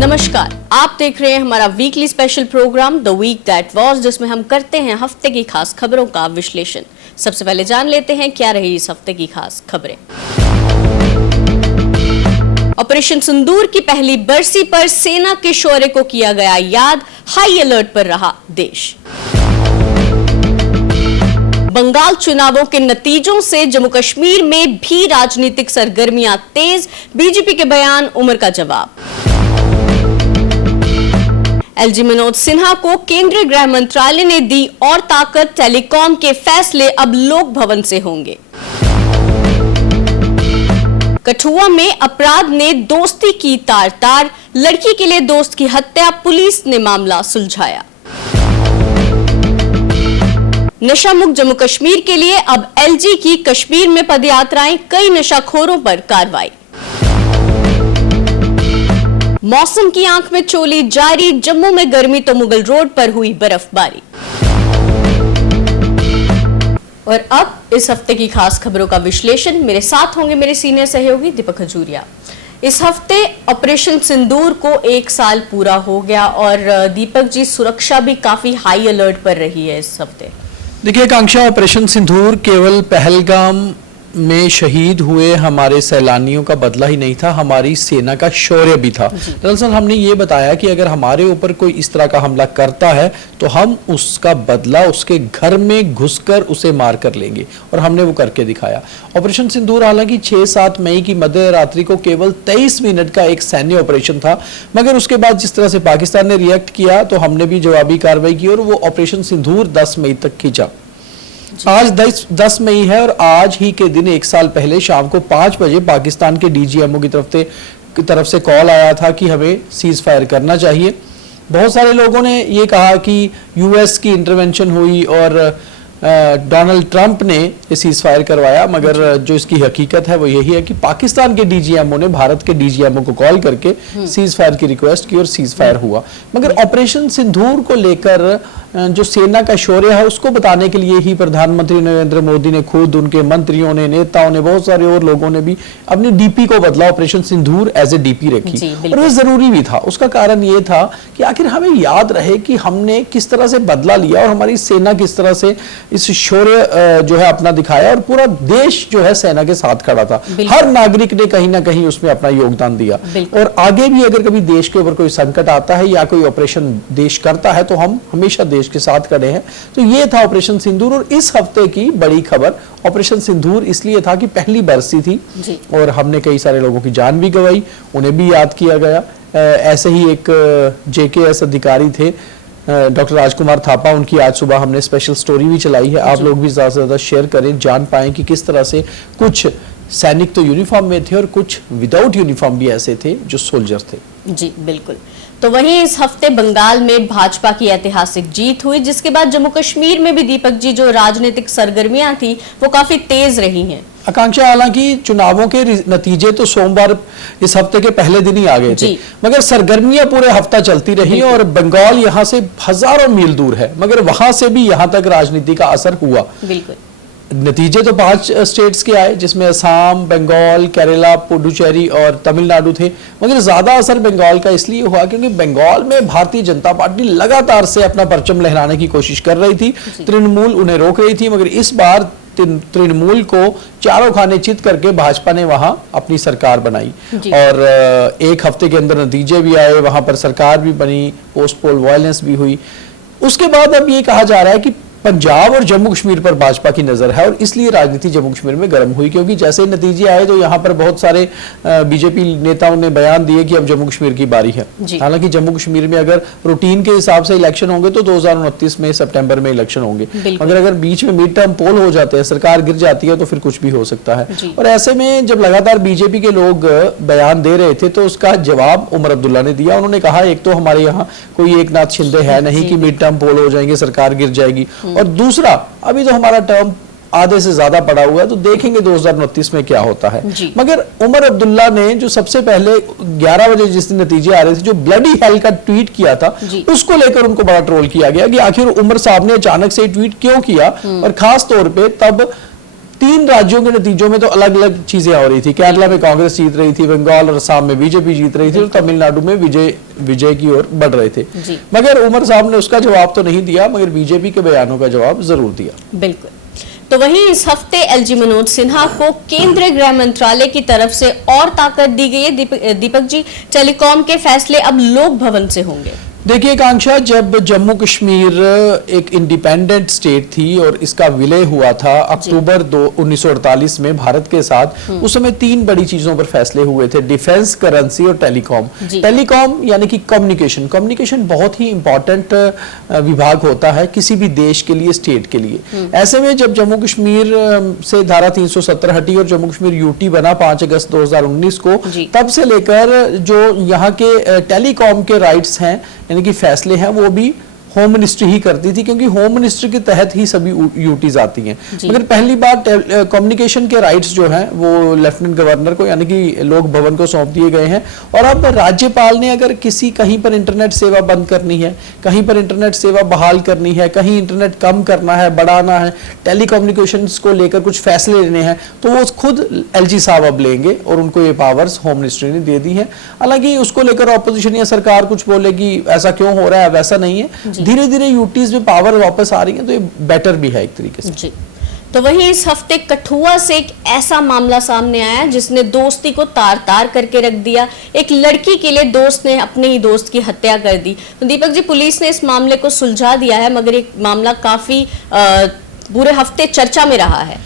नमस्कार, आप देख रहे हैं हमारा weekly special programme the week that was, जिसमें हम करते हैं हफ्ते की खास खबरों का विश्लेषण। सबसे पहले जान लेते हैं क्या रही इस हफ्ते की खास खबरें। ऑपरेशन सिंदूर की पहली बरसी पर सेना के शौर्य को किया गया याद, हाई अलर्ट पर रहा देश। बंगाल चुनावों के नतीजों से जम्मू कश्मीर में भी राजनीतिक सरगर्मियां तेज, बीजेपी के बयान उमर का जवाब। एलजी मनोज सिन्हा को केंद्रीय गृह मंत्रालय ने दी और ताकत, टेलीकॉम के फैसले अब लोक भवन से होंगे। कठुआ में अपराध ने दोस्ती की तार-तार, लड़की के लिए दोस्त की हत्या, पुलिस ने मामला सुलझाया। नशा मुक्त जम्मू कश्मीर के लिए अब एलजी की कश्मीर में पदयात्राएं, कई नशाखोरों पर कार्रवाई। मौसम की आंख में चोली जारी, जम्मू में गर्मी तो मुगल रोड पर हुई बर्फबारी। और अब इस हफ्ते की खास खबरों का विश्लेषण, मेरे साथ होंगे मेरे सीनियर सहयोगी दीपक खजूरिया। इस हफ्ते ऑपरेशन सिंदूर को 1 साल पूरा हो गया और दीपक जी, सुरक्षा भी काफी हाई अलर्ट पर रही है इस हफ्ते। देखिए आकांक्षा, ऑपरेशन सिंदूर केवल पहलगाम में शहीद हुए हमारे सैलानियों का बदला ही नहीं था, हमारी सेना का शौर्य भी था। दरअसल हमने ये बताया कि अगर हमारे ऊपर कोई इस तरह का हमला करता है तो हम उसका बदला उसके घर में घुसकर उसे मार कर लेंगे, और हमने वो करके दिखाया। ऑपरेशन सिंदूर हालांकि 6-7 मई की मध्य रात्रि को केवल 23 मिनट का एक सैन्य ऑपरेशन था, मगर उसके बाद जिस तरह से पाकिस्तान ने रिएक्ट किया तो हमने भी जवाबी कार्रवाई की और वो ऑपरेशन सिंदूर 10 मई तक खींचा। आज 10 मई है और आज ही के दिन 1 साल पहले शाम को 5 बजे पाकिस्तान के डीजीएमओ की तरफ से कॉल आया था कि हमें सीज फायर करना चाहिए। बहुत सारे लोगों ने ये कहा कि यूएस की इंटरवेंशन हुई और डोनाल्ड ट्रंप ने सीज फायर करवाया, मगर जो इसकी हकीकत है वो यही है कि पाकिस्तान के डीजीएमओ ने भारत के डीजीएमओ को कॉल करके सीज फायर की रिक्वेस्ट की और सीज फायर हुआ। मगर ऑपरेशन सिंदूर को लेकर जो सेना का शौर्य है उसको बताने के लिए ही प्रधानमंत्री नरेंद्र मोदी ने खुद, उनके मंत्रियों ने, नेताओं ने, बहुत सारे और लोगों ने भी अपनी डीपी को बदला, operation Sindoor as a DP रखी और वो जरूरी भी था। उसका कारण ये था कि आखिर हमें याद रहे कि हमने किस तरह से बदला लिया और हमारी सेना किस तरह से इस शौर्य जो है अपना दिखाया, और पूरा देश जो है सेना के साथ खड़ा था। हर नागरिक ने कहीं ना कहीं उसमें अपना योगदान दिया, और आगे भी अगर कभी देश के ऊपर कोई संकट आता है या कोई ऑपरेशन देश करता है तो हम हमेशा देश के साथ खड़े हैं। तो ये था ऑपरेशन सिंदूर। और इस हफ्ते की बड़ी खबर, ऑपरेशन सिंदूर इसलिए था कि पहली बरसी थी और हमने कई सारे लोगों की जान भी गंवाई, उन्हें भी याद किया गया। ऐसे ही एक जेकेएस अधिकारी थे डॉक्टर राजकुमार थापा, उनकी आज सुबह हमने स्पेशल स्टोरी भी चलाई है। आप लोग भी ज्यादा से ज्यादा शेयर करें, जान पाएं कि किस तरह से कुछ सैनिक तो यूनिफॉर्म में थे और कुछ विदाउट यूनिफॉर्म भी ऐसे थे जो सोल्जर थे। जी बिल्कुल। तो वहीं इस हफ्ते बंगाल में भाजपा की ऐतिहासिक जीत हुई, जिसके बाद जम्मू कश्मीर में भी दीपक जी जो राजनीतिक सरगर्मियां थी वो काफी तेज रही हैं। आकांक्षा, हालांकि चुनावों के नतीजे तो सोमवार इस हफ्ते के पहले दिन ही आ गए थे, मगर सरगर्मियां पूरे हफ्ता चलती रही और बंगाल यहां से हजारों मील दूर है, मगर वहां से भी यहां तक राजनीति का असर हुआ। बिल्कुल। नतीजे तो 5 स्टेट्स के आए, जिसमें असम, बंगाल, केरला, पुडुचेरी और तमिलनाडु थे, मगर ज्यादा असर बंगाल का इसलिए हुआ क्योंकि बंगाल में भारतीय जनता पार्टी लगातार से अपना परचम लहराने की कोशिश कर रही थी। तृणमूल उन्हें रोक रही थी, मगर इस बार तृणमूल को चारों खाने चित करके भाजपा ने वहां अपनी सरकार बनाई और 1 हफ्ते के अंदर नतीजे भी आए, वहां पर सरकार भी बनी, पोस्ट पोल वायलेंस भी हुई। उसके बाद अब ये कहा जा रहा है कि पंजाब और जम्मू कश्मीर पर भाजपा की नजर है और इसलिए राजनीति जम्मू कश्मीर में गर्म हुई, क्योंकि जैसे नतीजे आए तो यहाँ पर बहुत सारे बीजेपी नेताओं ने बयान दिए कि अब जम्मू कश्मीर की बारी है। हालांकि जम्मू कश्मीर में अगर रूटीन के हिसाब से इलेक्शन होंगे तो 2029 में सितंबर में इलेक्शन होंगे, मगर अगर बीच में मिड टर्म पोल हो जाते हैं, सरकार गिर जाती है, तो फिर कुछ भी हो सकता है। और ऐसे में जब लगातार बीजेपी के लोग बयान दे रहे थे तो उसका जवाब उमर अब्दुल्ला ने दिया। उन्होंने कहा, एक तो हमारे यहाँ कोई एक नाथ शिंदे है नहीं कि मिड टर्म पोल हो जाएंगे, सरकार गिर जाएगी, और दूसरा अभी तो हमारा टर्म आधे से ज्यादा पड़ा हुआ है, तो देखेंगे 2029 में क्या होता है। मगर उमर अब्दुल्ला ने जो सबसे पहले 11 बजे जिस दिन नतीजे आ रहे थे, जो ब्लडी हेल का ट्वीट किया था, उसको लेकर उनको बड़ा ट्रोल किया गया कि आखिर उमर साहब ने अचानक से ट्वीट क्यों किया, और खास तौर पे तब 3 राज्यों के नतीजों में तो अलग अलग चीजें हो रही थी। केरला में कांग्रेस जीत रही थी, बंगाल और असम में बीजेपी जीत रही थी और तमिलनाडु में विजय की ओर बढ़ रहे थे। मगर उमर साहब ने उसका जवाब तो नहीं दिया, मगर बीजेपी के बयानों का जवाब जरूर दिया। बिल्कुल। तो वहीं इस हफ्ते एलजी मनोज सिन्हा को केंद्रीय गृह मंत्रालय की तरफ से और ताकत दी गई है। दीपक जी, टेलीकॉम के फैसले अब लोक भवन से होंगे। देखिए कांक्षा, जब जम्मू कश्मीर एक इंडिपेंडेंट स्टेट थी और इसका विलय हुआ था अक्टूबर 1948 में भारत के साथ, उस समय 3 बड़ी चीजों पर फैसले हुए थे, डिफेंस, करेंसी और टेलीकॉम। टेलीकॉम यानी कि कम्युनिकेशन बहुत ही इंपॉर्टेंट विभाग होता है किसी भी देश के लिए, स्टेट के लिए। ऐसे में जब जम्मू कश्मीर से धारा 370 हटी और जम्मू कश्मीर यूटी बना 5 अगस्त 2019 को, तब से लेकर जो यहाँ के टेलीकॉम के राइट्स हैं यानी कि फैसले हैं, वो भी होम मिनिस्ट्री ही करती थी, क्योंकि होम मिनिस्ट्री के तहत ही सभी यूटीज आती हैं। मगर पहली बार कम्युनिकेशन के राइट्स जो हैं वो लेफ्टिनेंट गवर्नर को यानी कि लोक भवन को सौंप दिए गए हैं। और अब राज्यपाल ने अगर कहीं पर इंटरनेट सेवा बंद करनी है, कहीं पर इंटरनेट सेवा बहाल करनी है, कहीं इंटरनेट कम करना है, बढ़ाना है, टेलीकम्युनिकेशंस को लेकर कुछ फैसले लेने हैं, तो वो खुद एलजी साहब अब लेंगे और उनको ये पावर्स होम मिनिस्ट्री ने दे दी है। हालांकि उसको लेकर ऑपोजिशन या सरकार कुछ बोलेगी ऐसा क्यों हो रहा है, वैसा नहीं है। धीरे धीरे यूटीज में पावर वापस आ रही है, तो ये बेटर भी है एक तरीके से। जी। तो वहीं इस हफ्ते कठुआ से एक ऐसा मामला सामने आया जिसने दोस्ती को तार तार करके रख दिया। एक लड़की के लिए दोस्त ने अपने ही दोस्त की हत्या कर दी। तो दीपक जी, पुलिस ने इस मामले को सुलझा दिया है, मगर एक मामला काफी पूरे हफ्ते चर्चा में रहा है।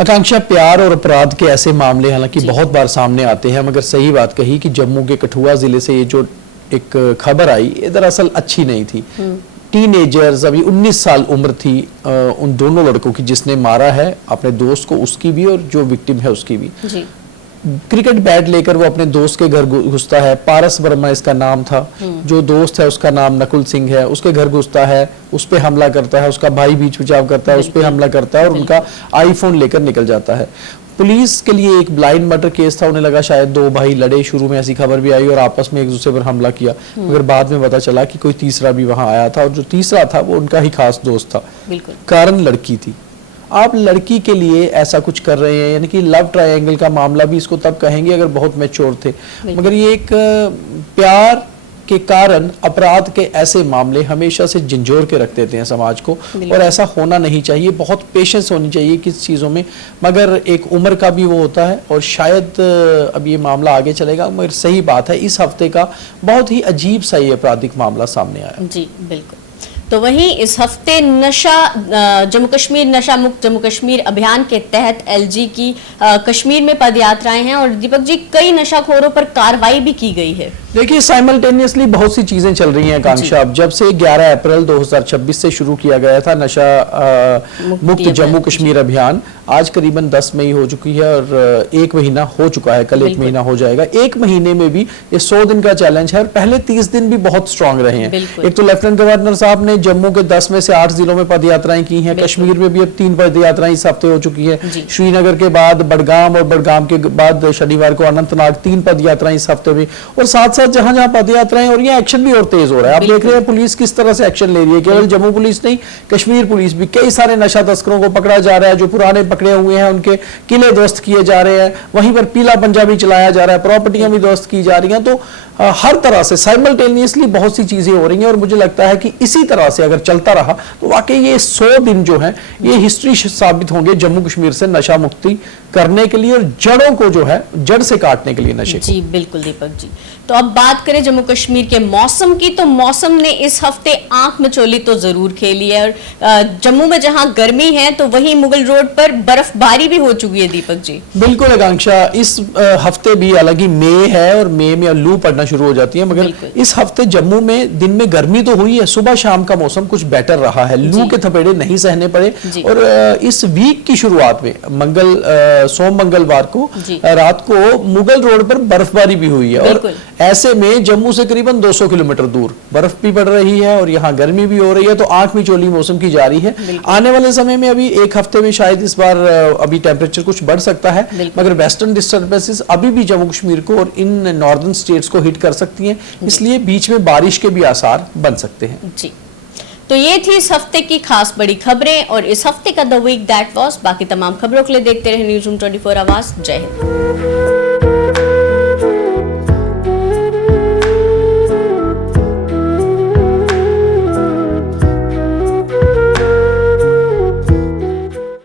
आकांक्षा, प्यार और अपराध के ऐसे मामले हालांकि बहुत बार सामने आते हैं, मगर सही बात कही कि जम्मू के कठुआ जिले से ये जो एक खबर आई, ये दरअसल अच्छी नहीं थी। टीनेजर्स, अभी 19 साल उम्र थी उन दोनों लड़कों की, जिसने मारा है अपने दोस्त को, उसकी भी और जो विक्टिम है उसकी भी। क्रिकेट बैट लेकर वो अपने दोस्त के घर घुसता है। पारस वर्मा इसका नाम था, जो दोस्त है उसका नाम नकुल सिंह है। उसके घर घुसता है, उस पे हमला करता है, उसका भाई बीच बचाव करता है, उस पे हमला करता है और उनका आईफोन लेकर निकल जाता है। पुलिस के लिए एक ब्लाइंड मर्डर केस था, उन्हें लगा शायद 2 भाई लड़े, शुरू में ऐसी खबर भी आई और आपस में एक दूसरे पर हमला किया, मगर बाद में पता चला कि कोई तीसरा भी वहां आया था और जो तीसरा था वो उनका ही खास दोस्त था। कारण लड़की थी। आप लड़की के लिए ऐसा कुछ कर रहे हैं, यानी कि लव ट्रायंगल का मामला भी इसको तब कहेंगे अगर बहुत मैच्योर थे, मगर ये एक प्यार के कारण अपराध के ऐसे मामले हमेशा से झंझोर के रख देते हैं समाज को, और ऐसा होना नहीं चाहिए। बहुत पेशेंस होनी चाहिए किस चीज़ों में, मगर एक उम्र का भी वो होता है और शायद अब ये मामला आगे चलेगा। मगर सही बात है, इस हफ्ते का बहुत ही अजीब सा ये आपराधिक मामला सामने आया। जी बिल्कुल। तो वहीं इस हफ्ते जम्मू कश्मीर नशा मुक्त जम्मू कश्मीर अभियान के तहत एलजी की कश्मीर में पदयात्राएं हैं और दीपक जी, कई नशाखोरों पर कार्रवाई भी की गई है। देखिए, साइमल्टेनियसली बहुत सी चीजें चल रही हैं आकांक्षा। अब जब से 11 अप्रैल 2026 से शुरू किया गया था नशा मुक्त जम्मू कश्मीर अभियान, आज करीबन 10 मई हो चुकी है और 1 महीना हो चुका है, कल 1 महीना हो जाएगा। 1 महीने में भी ये 100 दिन का चैलेंज है और पहले 30 दिन भी बहुत स्ट्रांग रहे हैं। एक तो लेफ्टिनेंट गवर्नर साहब ने जम्मू के 10 में से 8 जिलों में पदयात्राएं की हैं। कश्मीर में भी अब 3 पदयात्राएं इस हफ्ते हो चुकी है। श्रीनगर के बाद बडगाम और बडगाम के बाद शनिवार को अनंतनाग, 3 पदयात्राएं इस हफ्ते में। और साथ साथ जहां जहां पदयात्राएं और ये एक्शन भी और तेज हो रहा है। आप देख रहे हैं पुलिस किस तरह से एक्शन ले रही है। केवल जम्मू पुलिस नहीं, कश्मीर पुलिस भी, कई सारे नशा तस्करों को पकड़ा जा रहा है। जो पुराने पकड़े हुए हैं उनके किले ध्वस्त किए जा रहे हैं, वहीं पर पीला पंजाबी चलाया जा रहा है, प्रॉपर्टियां भी ध्वस्त की जा रही हैं। तो हर तरह से साइमल्टेनियसली बहुत सी चीजें हो रही हैं और मुझे लगता है कि इसी तरह से अगर चलता रहा तो वाकई ये 100 दिन जो है ये हिस्ट्री साबित होंगे जम्मू कश्मीर से नशा मुक्ति करने के लिए और जड़ों को जो है जड़ से काटने के लिए नशे। जी बिल्कुल दीपक जी। तो अब बात करें जम्मू कश्मीर के मौसम की, तो मौसम ने इस हफ्ते आंख मिचौली तो जरूर खेली है और जम्मू में जहां गर्मी है तो वहीं मुगल रोड पर बर्फबारी भी हो चुकी है दीपक जी। बिल्कुल आकांक्षा, इस हफ्ते भी हालांकि मई है और मई में लू पड़ना शुरू हो जाती है, मगर इस हफ्ते जम्मू में दिन में गर्मी तो हुई है, सुबह शाम का मौसम कुछ बेटर रहा है, लू के थपेड़े नहीं सहने पड़े। और इस वीक की शुरुआत में सोम मंगलवार को रात को मुगल रोड पर बर्फबारी भी हुई है और ऐसे में जम्मू से करीबन 200 किलोमीटर दूर बर्फ भी पड़ रही है और यहाँ गर्मी भी हो रही है। तो आंख मिचौली मौसम की जारी है। आने वाले समय में अभी 1 हफ्ते में शायद इस बार अभी टेम्परेचर कुछ बढ़ सकता है, मगर वेस्टर्न डिस्टर्बेंसेस अभी भी जम्मू कश्मीर को और इन नॉर्दर्न स्टेट्स को हिट कर सकती हैं, इसलिए बीच में बारिश के भी आसार बन सकते हैं। जी। तो ये थी इस हफ्ते की खास बड़ी खबरें और इस हफ्ते का द वीक दैट वाज। बाकी तमाम खबरों के लिए देखते रहे न्यूज़ रूम 24 आवाज। जय हिंद।